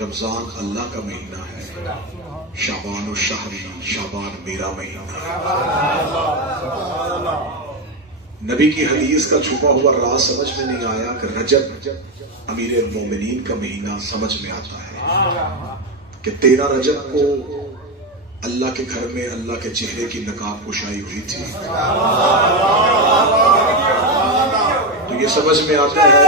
رمضان اللہ کا مہینہ ہے، شعبان و شہری، شعبان میرا مہینہ ہے۔ نبی کی حدیث کا چھپا ہوا راز سمجھ میں نہیں آیا کہ رجب امیر المومنین کا مہینہ سمجھ میں آتا ہے کہ 13 رجب کو اللہ کے گھر میں اللہ کے چہرے کی نقاب کشائی ہوئی تھی، تو یہ سمجھ میں آتا ہے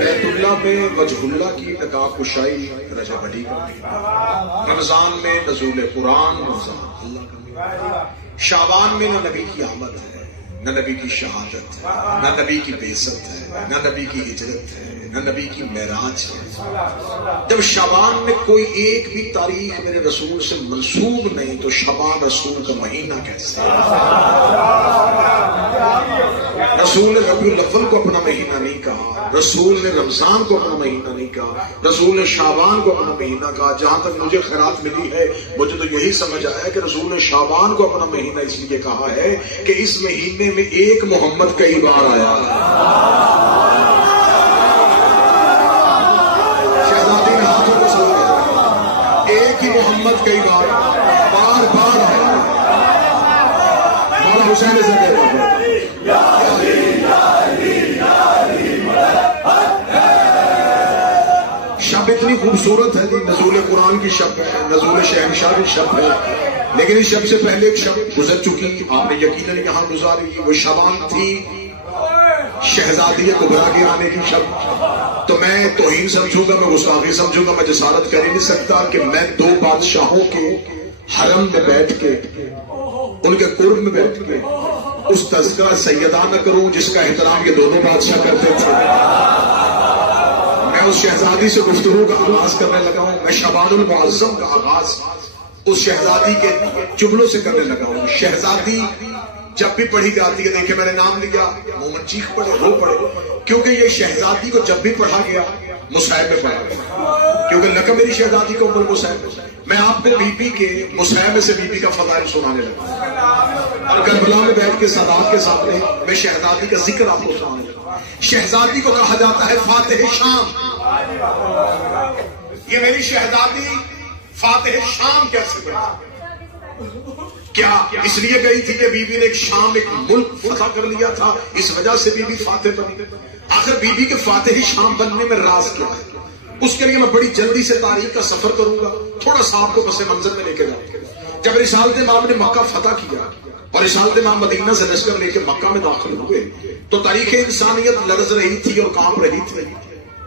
بیت اللہ میں وجہ اللہ کی نقاب کشائی رجب علی کا مہینہ، رمضان میں نزول قرآن، رمضان اللہ کا مہینہ، شعبان میں نہ نبی کی آمد ہے، نہ نبی کی شہادت ہے، نہ نبی کی بعثت ہے، نہ نبی کی ہجرت ہے، نہ نبی کی معراج ہے۔ جب شعبان میں کوئی ایک بھی تاریخ میرے رسول سے منسوب نہیں تو شعبان رسول کا مہینہ کیسے؟ رسول نے ربیع الاول کو اپنا مہینہ نہیں کہا، رسول نے رمضان کو اپنا مہینہ نہیں کہا، رسول نے شعبان کو اپنا مہینہ کہا۔ جہاں تک مجھے خیرات ملی ہے مجھے تو یہی سمجھ آیا کہ رسول نے شعبان کو اپنا مہینہ اس لیے کہا ہے کہ اس مہینے میں ایک محمد کئی بار آیا ہے۔ ایک ہی محمد کئی بار بار بار ہے۔ مولا حسین سے کہتا ہے شب اتنی خوبصورت ہے، نزول قرآن کی شب ہے، نزول شہنشاہ کی شب ہے، لیکن اس شب سے پہلے ایک شب گزر چکی، آپ نے یقیناً یہاں گزاری، وہ شبان تھی شہزادی کبریٰ کے آنے کی شب۔ تو میں توہین سمجھوں گا، میں گستاخی سمجھوں گا، میں جسارت کر ہی نہیں سکتا کہ میں دو بادشاہوں کے حرم میں بیٹھ کے، ان کے قرب میں بیٹھ کے اس تذکرہ سیدہ نہ کروں جس کا احترام یہ دونوں بادشاہ کرتے تھے۔ میں اس شہزادی سے گفتگو کا آغاز کرنے لگا ہوں، میں شعبان المعظم کا آغاز اس شہزادی کے جملوں سے کرنے لگا ہوں۔ شہزادی جب بھی پڑھی جاتی ہے، دیکھیں میں نے نام لیا، مومن چیخ پڑے، رو پڑے، کیونکہ یہ شہزادی کو جب بھی پڑھا گیا مصحف میں پڑھا گیا، کیونکہ لقب میری شہزادی کو ام المصحف۔ میں آپ کو بی بی کے مصحف میں سے بی بی کا فضائل سنانے لگا، اور کربلا میں بیٹھ کے سادات کے سامنے میں شہزادی کا ذکر آپ کو سنانے لگا۔ شہزادی کو کہا جاتا ہے فاتح شام۔ یہ میری شہزادی فاتح شام کیسے بنی؟ کیا اس لیے گئی تھی کہ بی بی نے ایک شام، ایک ملک فتح کر لیا تھا، اس وجہ سے بی بی فاتح بنی؟ آخر بی بی کے فاتح شام بننے میں راز کیا ہے؟ اس کے لیے میں بڑی جلدی سے تاریخ کا سفر کروں گا، تھوڑا سا آپ کو پس منظر میں لے کے جاؤں گا۔ جب رسالت امام نے مکہ فتح کیا اور رسالت امام مدینہ سے لشکر لے کے مکہ میں داخل ہوئے تو تاریخ انسانیت لرز رہی تھی اور کانپ رہی تھی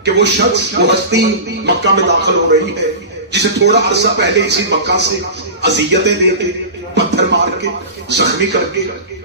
کہ وہ شخص، وہ ہستی مکہ میں داخل ہو رہی ہے جسے تھوڑا عرصہ پہلے اسی مکہ سے اذیتیں دے کے، پتھر مار کے، زخمی کر کے،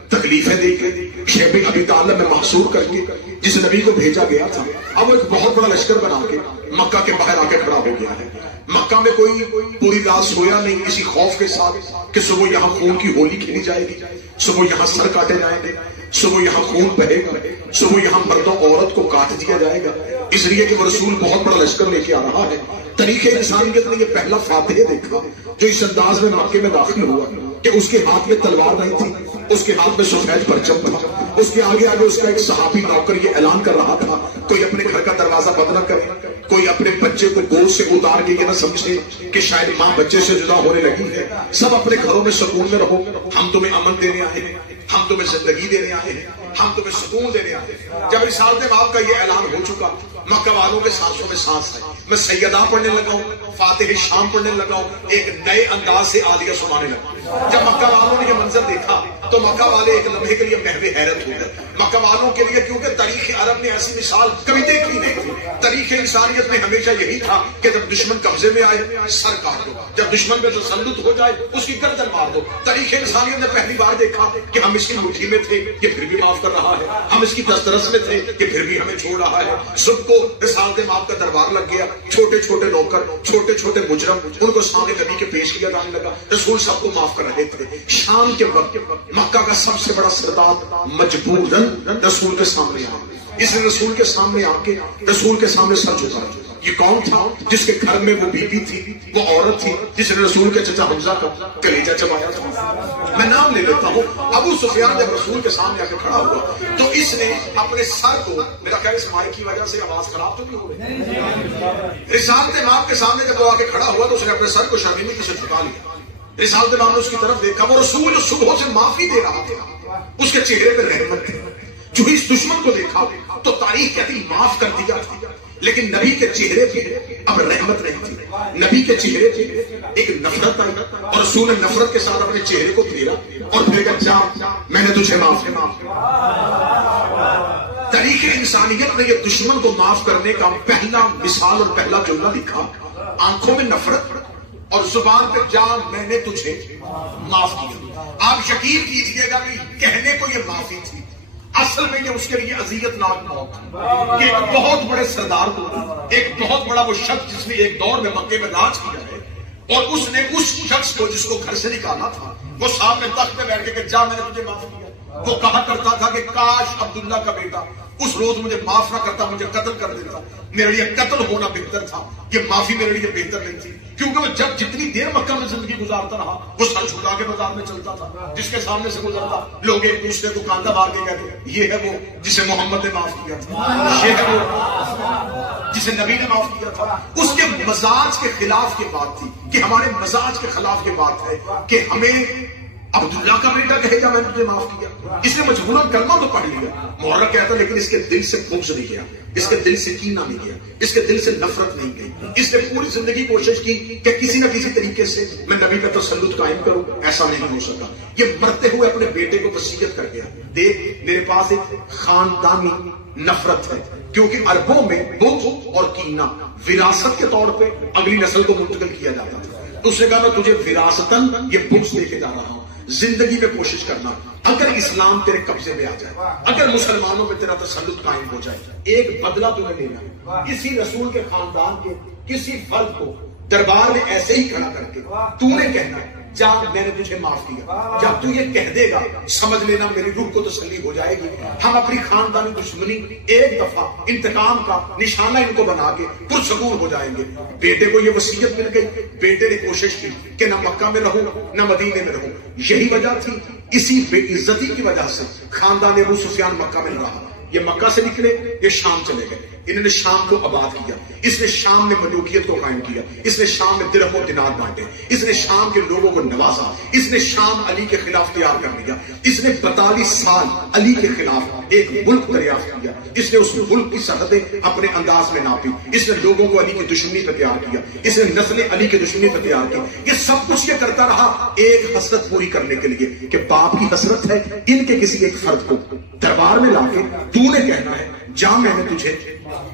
تکلیفیں دے کے، شیب ابی طالب میں محصور کر کے جس نبی کو بھیجا گیا تھا، اب وہ ایک بہت بڑا لشکر بنا کے مکہ کے باہر آ کے کھڑا ہو گیا ہے۔ مکہ میں کوئی پوری رات سویا نہیں، اسی خوف کے ساتھ کہ صبح یہاں خون کی ہولی کھیلی جائے گی، صبح یہاں سر کاٹے جائیں گے، صبح یہاں خون بہے گا، صبح یہاں مرد و عورت کو کاٹ دیا جائے گا، اس لیے کہ وہ رسول بہت بڑا لشکر لے کے آ رہا ہے۔ تاریخ انسانیت نے یہ پہلا فاتح دیکھا جو اس انداز میں مکے میں داخل ہوا کہ اس کے ہاتھ میں تلوار نہیں تھی، اس کے ہاتھ میں سفید پرچم تھا، اس کے آگے آگے اس کا ایک صحابی نوکر یہ اعلان کر رہا تھا کوئی اپنے گھر کا دروازہ بند نہ کرے، کوئی اپنے بچے کو گود سے اتار کے یہ نہ سمجھے کہ شاید ماں بچے سے جدا ہونے لگی ہے، سب اپنے گھروں میں سکون میں رہو، ہم تمہیں امن دینے آئے ہیں، ہم تمہیں زندگی دینے آئے ہیں، ہم تمہیں سکون دینے آئے ہیں۔ جب رسالت مآب کا یہ اعلان ہو چکا، مکہ والوں کے سانسوں میں سانس ہے، میں سیدہ پڑھنے لگا ہوں، فاتح شام پڑھنے لگا ہوں، ایک نئے انداز سے عالیہ سنانے لگا۔ جب مکہ والوں نے یہ منظر دیکھا تو مکہ والے ایک لمحے کے لیے محو حیرت ہو گئے۔ مکہ والوں کے لیے، کیونکہ تاریخ عرب نے ایسی مثال کبھی دیکھی نہیں تھی، تاریخ انسانیت میں ہمیشہ یہی تھا کہ جب دشمن قبضے میں آئے سر کاٹ دو، جب دشمن پہ تسلط ہو جائے اس کی گردن مار دو۔ تاریخ انسانیت نے پہلی بار دیکھا کہ ہم اس کی مٹھی میں تھے، یہ پھر بھی معاف کر رہا ہے، ہم اس کی دسترس میں تھے، یہ پھر بھی ہمیں چھوڑ رہا ہے۔ سب کو رسالت مآب کا دربار لگ گیا، چھوٹے چھوٹے نوکر، چھوٹے چھوٹے مجرم، ان کو سامنے نبی کے پیش کیا جانے لگا، رسول سب کو معاف کر رہے تھے۔ شام کے وقت مکہ کا سب سے بڑا سردار مجبوراً رسول کے سامنے آ، اس نے رسول کے سامنے آ کے رسول کے سامنے سر جھکا، یہ کون تھا جس کے گھر میں وہ بیوی تھی، وہ عورت تھی جس نے رسول کے چچا حمزہ کا کلیجہ چبایا تھا؟ میں نام لے لیتا ہوں۔ ابو سفیان جب رسول کے سامنے آ کے کھڑا ہوا تو اس نے اپنے سر کو، میرا خیال اس مائک کی وجہ سے آواز خراب تو نہیں ہو گئی، رسالت امام کے سامنے جب وہ آ کے کھڑا ہوا تو اس نے اپنے سر کو شرمندگی سے جھکا لیا۔ رسالت امام نے اس کی طرف دیکھا، وہ رسول جو صبح سے معافی دے رہا تھا، اس کے چہرے پہ رحمت تھی۔ جو اس دشمن کو دیکھا تو تاریخ کہتی معاف کر دیا تھا، لیکن نبی کے چہرے پہ اب رحمت نہیں تھی، نبی کے چہرے پہ ایک نفرت آئی، اور رسول نے نفرت کے ساتھ اپنے چہرے کو پھیرا اور پھر کہا جا میں نے تجھے معاف کیا۔ تاریخ انسانیت نے یہ دشمن کو معاف کرنے کا پہلا مثال اور پہلا جملہ لکھا، آنکھوں میں نفرت اور زبان پہ جا میں نے تجھے معاف کیا۔ آپ یقین کیجئے گا کہ کہنے کو یہ معافی تھی، اصل میں یہ اس کے لیے اذیت ناک موت تھی۔ ایک بہت بڑے سردار کو، ایک بہت بڑا وہ شخص جس نے ایک دور میں مکے میں راج کیا ہے، اور اس نے اس شخص کو جس کو گھر سے نکالا تھا وہ سامنے تخت پہ بیٹھ کے جا میں نے تجھے معاف کیا۔ وہ کہا کرتا تھا کہ کاش عبداللہ کا بیٹا اس روز مجھے معاف نہ کرتا، مجھے قتل کر دیتا، میرے لیے قتل ہونا بہتر تھا، یہ معافی میرے لیے بہتر نہیں تھی۔ کیونکہ وہ جب جتنی دیر مکہ میں زندگی گزارتا رہا وہ سر جھکا کے بازار میں چلتا تھا، جس کے سامنے سے گزرتا لوگ ایک دوسرے کو کاندھا مار کے کہتے یہ ہے وہ جسے محمد نے معاف کیا تھا، یہ ہے وہ جسے نبی نے معاف کیا تھا۔ اس کے مزاج کے خلاف یہ بات تھی کہ ہمارے مزاج کے خلاف یہ بات ہے کہ ہمیں عبداللہ کا بیٹا کہے گا میں نے تجھے معاف کیا۔ اس نے مجبوراً کلمہ تو پڑھ لیا، محرک کہتا لیکن اس کے دل سے بغض نہیں گیا، اس کے دل سے کینہ نہیں گیا، اس کے دل سے نفرت نہیں گئی۔ اس نے پوری زندگی کوشش کی کہ کسی نہ کسی طریقے سے میں نبی پہ تسلط قائم کروں، ایسا نہیں ہو سکا۔ یہ مرتے ہوئے اپنے بیٹے کو وصیت کر گیا، دیکھ میرے پاس ایک خاندانی نفرت ہے، کیونکہ عربوں میں بغض اور کینہ وراثت کے طور پہ اگلی نسل کو منتقل کیا جاتا تھا۔ تو اس نے کہا میں تجھے وراثتاً یہ بغض دے کے جا رہا ہوں، زندگی میں کوشش کرنا اگر اسلام تیرے قبضے میں آ جائے، اگر مسلمانوں پہ تیرا تسلط قائم ہو جائے، ایک بدلہ تمہیں لینا ہے۔ کسی رسول کے خاندان کے کسی فرد کو دربار میں ایسے ہی کھڑا کر کے تو نے کہنا ہے جا میں نے تجھے معاف کیا۔ جب تو یہ کہہ دے گا سمجھ لینا میری روح کو تسلی ہو جائے گی۔ ہم اپنی خاندانی دشمنی ایک دفعہ انتقام کا نشانہ ان کو بنا کے پرسکون ہو جائیں گے۔ بیٹے کو یہ وصیت مل گئی، بیٹے نے کوشش کی کہ نہ مکہ میں رہوں نہ مدینے میں رہوں، یہی وجہ تھی۔ اسی بے عزتی کی وجہ سے خاندان ابو سفیان مکہ میں رہا۔ یہ مکہ سے نکلے، یہ شام چلے گئے، انہوں نے شام کو آباد کیا، اس نے شام میں ملوکیت کو قائم کیا، اس نے شام میں درہم و دینار بانٹے، اس نے شام کے لوگوں کو نوازا، اس نے شام علی کے خلاف تیار کر لیا، اس نے 42 سال علی کے خلاف ایک ملک دریافت کیا، اس نے اس ملک کی سرحدیں اپنے انداز میں ناپی، اس نے لوگوں کو علی کی دشمنی پہ تیار کیا، اس نے نسل علی کی دشمنی پہ تیار کی۔ یہ سب کچھ یہ کرتا رہا ایک حسرت پوری کرنے کے لیے کہ باپ کی حسرت ہے ان کے کسی ایک فرد کو دربار میں لا کے تو نے کہنا ہے جا میں نے تجھے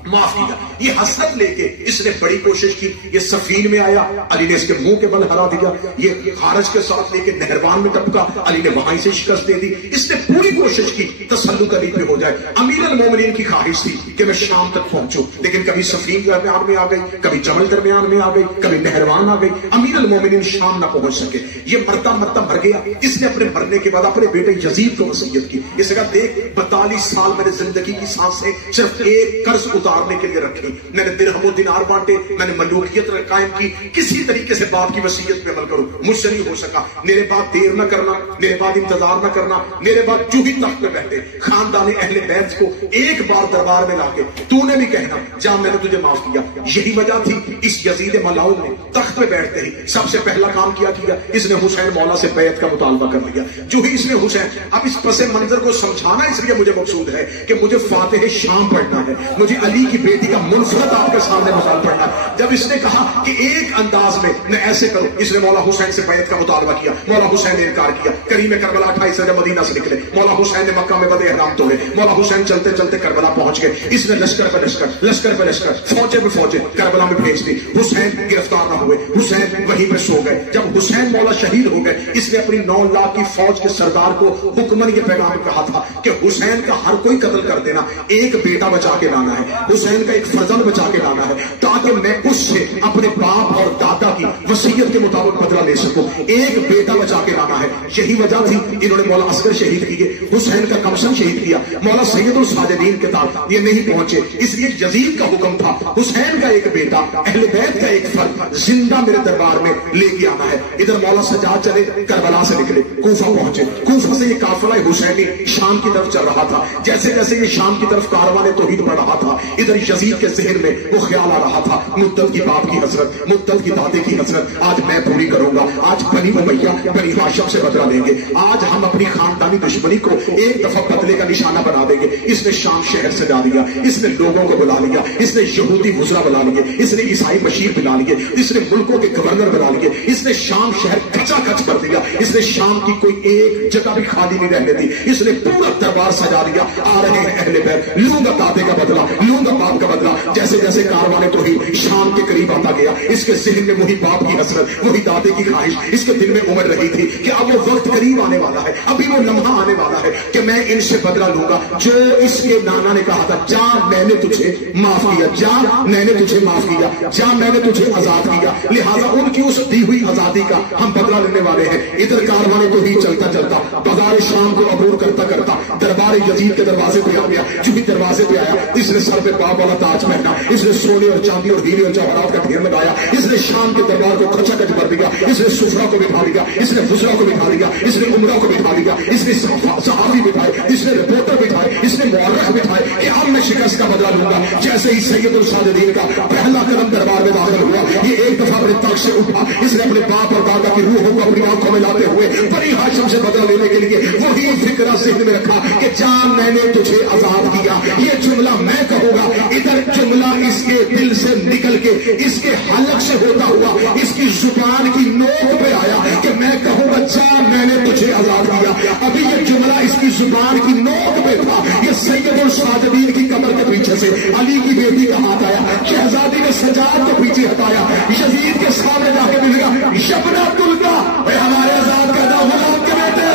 معاف کیا۔ یہ حسرت لے کے اس نے بڑی کوشش کی، یہ سفین میں آیا، علی نے اس کے منہ کے بل ہرا دیا، یہ خارج کے ساتھ لے کے نہروان میں ٹپکا، علی نے وہاں سے شکست دے دی۔ اس نے پوری کوشش کی تسلط علی پہ ہو جائے۔ امیر المومنین کی خواہش تھی کہ میں شام تک پہنچوں، لیکن کبھی سفین درمیان میں آ گئی، کبھی جمل درمیان میں آ گئی، کبھی نہروان آ گئی، امیر المومنین شام نہ پہنچ سکے۔ یہ مرتا مرتا مر گیا۔ اس نے اپنے مرنے کے بعد اپنے بیٹے یزید کو وصیت کی، اس نے کہا دیکھ 42 سال میں نے زندگی کی سانسیں صرف ایک قرض اتارنے کے لیے رکھی، میں نے درہم و دینار بانٹے، میں نے ملوکیت قائم کی، کسی طریقے سے باپ کی وصیت پہ عمل کروں، مجھ سے نہیں ہو سکا۔ میرے بعد دیر نہ کرنا، میرے بعد انتظار نہ کرنا، میرے بعد جو ہی تخت پہ بیٹھے خاندان اہل بیت کو ایک بار دربار میں لا کے تو نے بھی کہنا جا میں نے تجھے معاف کیا۔ یہی وجہ تھی اس یزید ملعون نے تخت پہ بیٹھتے ہی سب سے پہلا کام کیا اس نے حسین مولا سے بیعت کا مطالبہ کر لیا۔ جو ہی اس نے حسین، اب اس پس منظر کو سمجھانا اس لیے مجھے مقصود ہے کہ مجھے فاتح شام پڑھنا ہے، مجھے علی کی بیٹی کا منفرد آپ کے سامنے مثال پڑھنا ہے۔ جب اس نے کہا کہ ایک انداز میں ایسے کروں، اس نے مولا حسین سے بیعت کا مطالبہ کیا، مولا حسین نے انکار کیا۔ کریم کربلا 28 سے مدینہ سے نکلے، مولا حسین نے مکہ میں بدِ احرام توڑے، مولا حسین چلتے چلتے کربلا پہنچ گئے۔ اس نے لشکر پہ لشکر، لشکر پہ لشکر، فوجیں پہ فوجیں کربلا میں بھیج دی۔ حسین گرفتار نہ ہوئے، حسین وہیں پہ سو گئے۔ جب حسین مولا شہید ہو گئے، اس نے اپنی 9 لاکھ کی فوج کے سردار کو حکمن یہ پیغام کہا تھا کہ حسین کا ہر کوئی قتل کر دینا، ایک بیٹا بچا کے لانا ہے۔ حسین کا ایک فرزند بچا کے لانا ہے تاکہ میں اس سے اپنے باپ اور دادا کی وصیت کے مطابق بدلہ لے سکوں. ایک بیٹا بچا کے لانا ہے. یہی وجہ تھی انہوں نے مولا عسکر شہید کیے, حسین کا کمسن شہید کیا, مولا سید الساجدین کے تحت یہ نہیں پہنچے. اس لیے یزید کا حکم تھا حسین کا ایک بیٹا اہل بیت کا ایک فرد زندہ میرے دربار میں لے کے آنا ہے. ادھر مولا سجاد چلے کربلا سے نکلے کوفہ پہنچے. کوفہ سے یہ قافلہ حسینی شام کی طرف چل رہا تھا. جیسے جیسے یہ شام کی طرف کاروان توحید بڑھ رہا تھا ادھر یزید کے ذہن میں وہ خیال آ رہا تھا مدت کی باپ کی حسرت, مدت کی دادے کی حسرت آج میں پوری کروں گا. آج بنی امیہ بنی ہاشم سے بدلہ لیں گے. آج ہم اپنی خاندانی دشمنی کو ایک دفعہ بدلے کا نشانہ بنا دیں گے. اس نے شام شہر سجا دیا, اس نے لوگوں کو بلا لیا, اس نے یہودی وزراء بلا لیے, اس نے عیسائی بشیر بلا لیے, اس نے ملکوں کے گورنر بنا لیے, اس نے شام شہر کچا کچ کر دیا. اس نے شام کی کوئی ایک جگہ بھی خالی نہیں رہنے دی. اس نے پورا دربار سجا دیا. آ رہے ہیں اہل بیت, لوں گا دادے کا بدلہ, لوں گا باپ کا بدلہ. جیسے جیسے کاروانے توحید شام کے قریب آتا گیا اس کے ذہن میں وہی باپ کی حسرت, وہی دادے کی خواہش اس کے دل میں امڑ رہی تھی کہ اب وہ وقت قریب آنے والا ہے, ابھی وہ لمحہ آنے والا ہے کہ میں ان سے بدلہ لوں گا. جو اس کے نانا نے کہا تھا جا میں نے تجھے معاف کیا, جا میں نے تجھے معاف کیا, جا میں نے تجھے آزاد کیا. لہذا ان کی اس دی ہوئی آزادی کا ہم بدلہ لینے والے ہیں. ادھر کاروانے کو ہی چلتا چلتا بازار شام کو عبور کرتا کرتا دربار یزید کے دروازے پہ آ گیا. جو بھی دروازے پہ آیا اس نے سر پہ باب والا تاج پہنا, اس نے سونے اور چاندی اور ہیرے اور جواہرات کا ڈھیر لگایا. اس نے شام کے دربار کو کچا کچ کر دیا. اس نے سفرا کو بٹھا دیا, اس نے وزراء کو بٹھا دیا, اس نے عمرہ کو بٹھا دیا, اس نے صحافی بٹھائے, اس نے رپورٹر بٹھائے, اس نے مورخ بٹھائے کہ اب میں شکست کا بدلہ لوں گا. جیسے ہی سید الساجدین کا پہلا قدم دربار میں داخل ہوا یہ ایک دفعہ اپنے تخت سے اٹھا. اس نے اپنے باپ اور دادا کی روحوں کو اپنی آنکھوں میں لاتے ہوئے بنی ہاشم سے بدلہ لینے کے لیے وہی فکرہ ذہن میں رکھا کہ جان میں نے تجھے آزاد کیا. یہ جملہ میں کہوں گا, ادھر جملہ اس کے دل سے نکل کے اس کے حلق سے ہوتا ہوا اس کی زبان کی نوک پہ آیا کہ میں کہوں گا جان میں نے تجھے آزاد کیا. ابھی یہ جملہ اس کی زبان کی نوک پہ تھا. یہ سید الساجدین کی کمر کے پیچھے سے علی کی بیٹی کا ہاتھ آیا, شہزادی نے سجاد کو پیچھے ہٹایا, یزید کے سامنے جا کے مل گا شبنا تلکا ہمارے آزاد کردہ غلام کے بیٹے.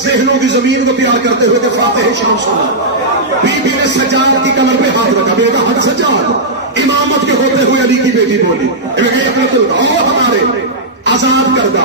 ذہنوں کی زمین کو پیار کرتے ہوئے کہ فاتح شام سنا. بی بی نے سجاد کی کمر پہ ہاتھ رکھا, بیٹا ہاتھ سجاد. امامت کے ہوتے ہوئے علی کی بیٹی بولی ہمارے آزاد کردہ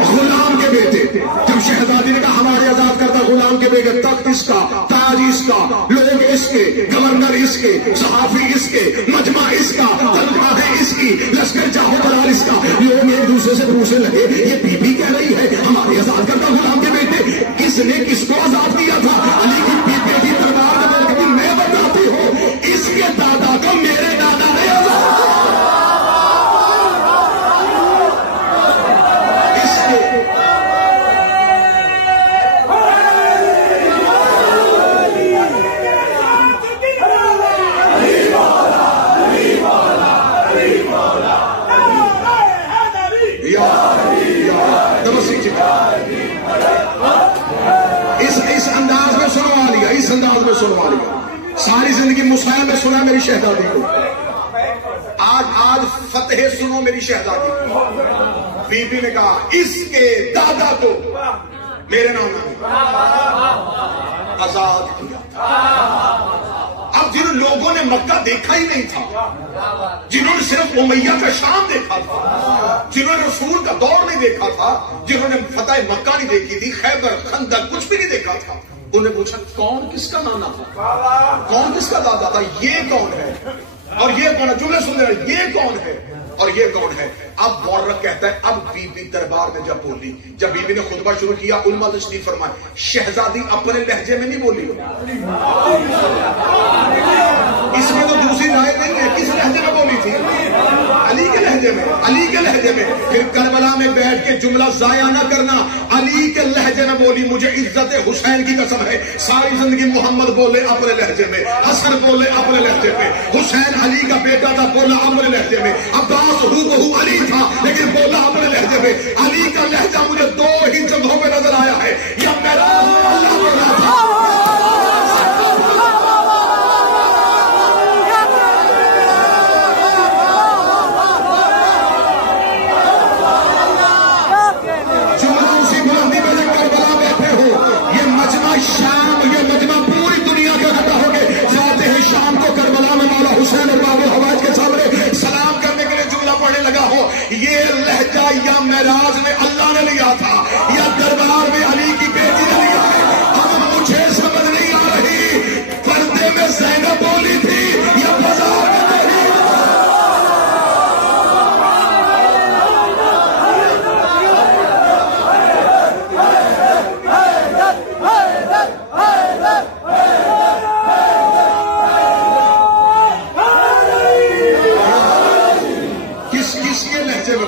غلام کے بیٹے. جب شہزادی نے کہا ہمارے آزاد کردہ غلام کے بیٹے, تخت اس کا, تاج اس کا, لوگ اس کے, گورنر اس کے, صحافی اس کے, مجمع اس کا, تنخواہیں اس کی, لشکر جاہو دلال اس کا. لوگ ایک دوسرے سے پوچھنے لگے یہ بی بی کہہ رہی ہے ہمارے آزاد کردہ غلام کے بیٹے, کس نے کس کو آزاد کیا تھا؟ علی کی بیٹی دربار میں بیٹھ کے میں بتاتی ہوں اس کے دادا کو میرے دادا نے آزاد اس انداز میں سنوا لیا. ساری زندگی مسائل میں سنا میری شہزادی کو, آج فتح سنو میری شہزادی کو. بی بی نے کہا اس کے دادا کو میرے نام نے آزاد کیا. اب جن لوگوں نے مکہ دیکھا ہی نہیں تھا, جنہوں نے صرف امیہ کا شام دیکھا تھا, جنہوں نے رسول کا دور نہیں دیکھا تھا, جنہوں نے فتح مکہ نہیں دیکھی تھی, خیبر خندق کچھ بھی نہیں دیکھا تھا, انہیں پوچھا کون کس کا نانا تھا, کون کس کا دادا تھا, یہ کون ہے اور یہ کون ہے. جملے سن رہے ہیں یہ کون ہے اور یہ کون ہے. اب مورخ کہتا ہے اب بی بی دربار میں جب بولی, جب بی بی نے خطبہ شروع کیا, علماء تشریف فرمائے شہزادی اپنے لہجے میں نہیں بولی. اس میں تو دوسری رائے نہیں ہے, کس لہجے میں بولی تھی؟ علی کے لہجے لہجے میں، علی کے لہجے میں. پھر کربلا میں بیٹھ کے جملہ ضائع نہ کرنا. علی کے لہجے میں بولی مجھے عزت حسین کی قسم ہے. ساری زندگی محمد بولے اپنے لہجے میں، حسن بولے اپنے لہجے میں، حسین علی کا بیٹا تھا بولا اپنے لہجے میں، عباس ہو بہو علی تھا لیکن بولا اپنے لہجے میں. علی کا لہجہ مجھے دو ہی جگہوں پہ نظر آیا ہے، یا میرا اللہ بولا تھا. یہ لہجہ یا معراج میں اللہ نے لیا تھا یا دربار میں علی کی بیٹی نے لیا ہے. اب مجھے سمجھ نہیں آ رہی پردے میں زینب بولی تھی یا بازار میں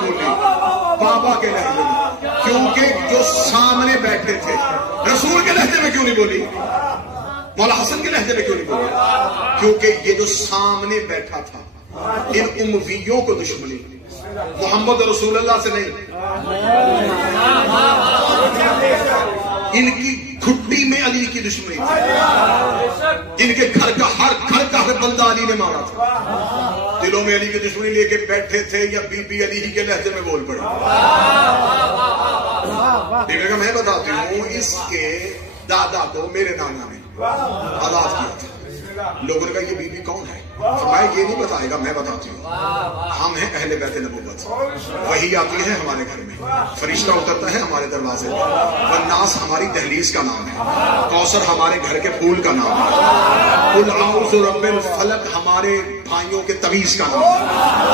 بولی. بابا کے لہجے میں، کیونکہ جو سامنے بیٹھے تھے. رسول کے لہجے میں کیوں نہیں بولی؟ مولا حسن کے لہجے میں کیوں نہیں بولی؟ کیونکہ یہ جو سامنے بیٹھا تھا ان امویوں کو دشمنی، محمد رسول اللہ سے نہیں. ان کی کھٹی میں علی کی دشمنی تھی. ان کے گھر کا ہر بندہ علی نے مارا تھا. دلوں میں علی کی دشمنی لے کے بیٹھے تھے یا بی بی علی ہی کے لہجے میں بول پڑے. دیکھے گا میں بتاتی ہوں اس کے دادا کو میرے نانا نے آزاد کیا تھا. لوگوں نے کہا یہ بی بی کون ہے؟ فرمایا یہ نہیں بتائے گا، میں بتاتی ہوں. ہم ہیں اہل بیت نبوت. وہی آتی ہے ہمارے گھر میں، فرشتہ اترتا ہے ہمارے دروازے میں. والناس ہماری دہلیز کا نام ہے، کوثر ہمارے گھر کے پھول کا نام ہے، قل اعوذ برب الفلق ہمارے بھائیوں کے تویز کا نام ہے.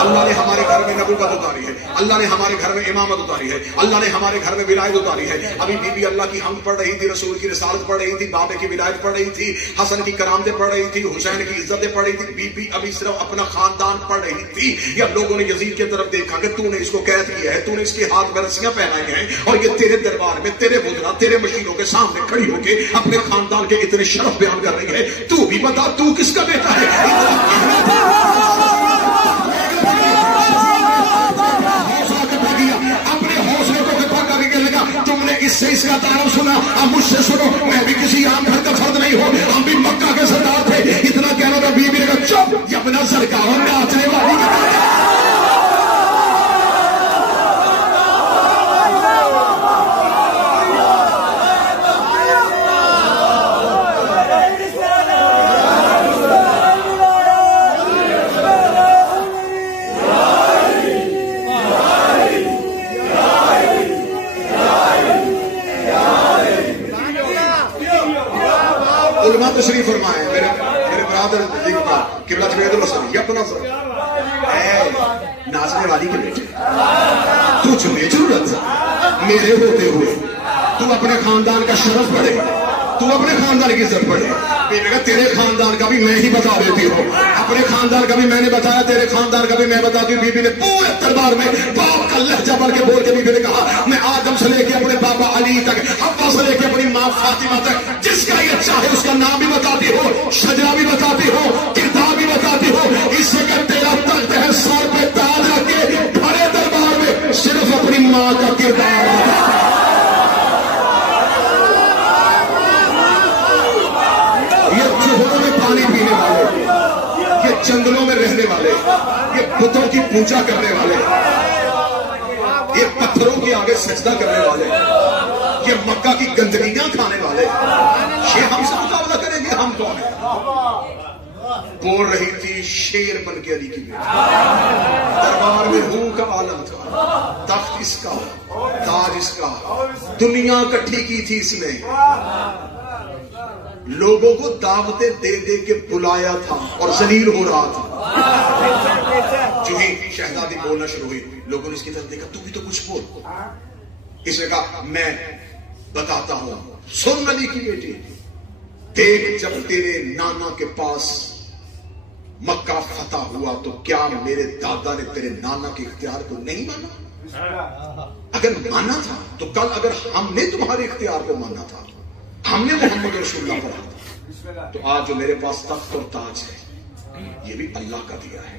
اللہ نے ہمارے گھر میں نبوت اتاری ہے، اللہ نے ہمارے گھر میں امامت اتاری ہے، اللہ نے ہمارے گھر میں ولایت اتاری ہے. ابھی بی بی اللہ کی حمد پڑھ رہی تھی، رسول کی رسالت پڑھ رہی تھی، بابے کی ولایت پڑھ رہی تھی، حسن کی کرامتیں پڑھ رہی تھی، حسین کی عزتیں پڑھ رہی تھی. بی بی ابھی صرف اپنا خاندان پڑھ رہی تھی. یا لوگوں نے یزید کی طرف دیکھا کہ تو نے اس کو قید کیا ہے، تو نے اس کے ہاتھ میں رسیاں پہنائی ہیں اور یہ تیرے دربار میں تیرے وزراء تیرے مشیروں کے سامنے کھڑی ہو کے اپنے خاندان کے اتنے شرف بیان کر رہی ہے. تو بھی بتا تو کس کا بیٹا ہے؟ اپنے حوصلے کو کتنا کر کے لگا. تم نے اس سے اس کا تعارف سنا، اب مجھ سے سنو. میں بھی کسی عام گھر کا فرد نہیں ہوں، ہم بھی مکہ کے سردار تھے. اتنا کہنا تھا بی بی نے کہا چپ، یہ اپنا سرکار ناچنے والی تشریف فرمائے. میرے برادر قبلہ جوید الحسن یہ اپنا نازنے والی کے بیٹے، تجھ میں ضرورت میرے ہوتے ہوئے تو اپنے خاندان کا شرف پڑھے، تو اپنے خاندان کی عزت پڑھے. تیرے خاندان کا بھی میں ہی بتا دیتی ہوں، اپنے خاندان کا بھی میں نے بتایا، تیرے خاندان کا بھی میں بتاتی ہوں. بی بی نے پورے دربار میں باپ کا لہجہ بڑھ کے بول کے بی بی نے کہا میں آدم سے لے کے اپنے پاپا علی تک، حوا سے لے کے اپنی ماں فاطمہ تک، جس کا یہ چاہے اس کا نام بھی بتاتی ہو، شجرہ بھی بتاتی ہو، کردار بھی بتاتی ہو. اس سے کہ تیرا تخت ہے سر پہ تاج رکھ کے بڑے دربار میں صرف اپنی ماں کا کردار پانی پینے والے، یہ جنگلوں میں رہنے والے، یہ بتوں کی پوجا کرنے والے، یہ پتھروں کے آگے سجدہ کرنے والے، یہ مکہ کی گندگیاں کھانے والے، یہ ہم سے مقابلہ کریں گے؟ ہم کون ہیں؟ بول رہی تھی شیر بن کے علی کی بیٹی، دربار میں ہوں کا عالم تھا، تخت اس کا، تاج اس کا، دنیا کٹھی کی تھی اس نے، لوگوں کو دعوتیں دے دے کے بلایا تھا اور ذلیل ہو رہا تھا. جو ہی شہزادی بولنا شروع ہوئی، لوگوں نے اس کی طرف دیکھا، تو بھی تو کچھ بول. اس نے کہا میں بتاتا ہوں، سن علی کی بیٹی، دیکھ جب تیرے نانا کے پاس مکہ فتح ہوا تو کیا میرے دادا نے تیرے نانا کے اختیار کو نہیں مانا؟ اگر مانا تھا تو کل اگر ہم نے تمہارے اختیار کو مانا تھا، ہم نے محمد رسول اللہ پڑھا تھا، تو آج جو میرے پاس تخت اور تاج ہے یہ بھی اللہ کا دیا ہے۔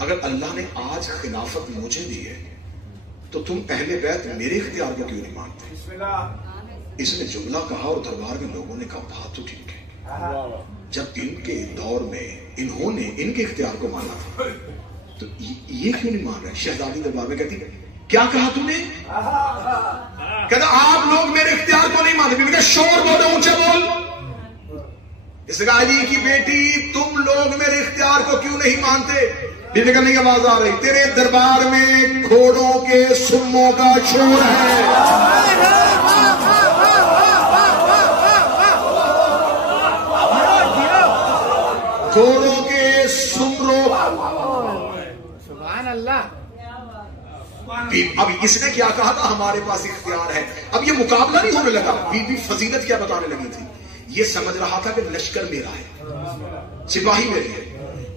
اگر اللہ نے آج خلافت مجھے دی ہے تو تم اہل بیت میرے اختیار کو کیوں نہیں مانتے؟ اس نے جملہ کہا اور دربار میں لوگوں نے کہا بات تو ٹھیک ہے، جب ان کے دور میں انہوں نے ان کے اختیار کو مانا تھا تو یہ کیوں نہیں مان رہے؟ شہزادی دربار میں کہتی کیا کہا تم نے؟ کہتا آپ لوگ میرے اختیار کو نہیں مانتے۔ میں نے کہا شور بولو، اونچے بول۔ اس نے کہا علی کی بیٹی تم لوگ میرے اختیار کو کیوں نہیں مانتے؟ بیوی نے کہا نہیں آواز آ رہی، تیرے دربار میں گھوڑوں کے سموں کا شور ہے۔ گھوڑوں کے سمروں، سبحان اللہ۔ اب اس نے کیا کہا تھا ہمارے پاس اختیار ہے، اب یہ مقابلہ نہیں ہونے لگا۔ بی بی فضیلت کیا بتانے لگی تھی؟ یہ سمجھ رہا تھا کہ لشکر میرا ہے، سپاہی میرے ہیں۔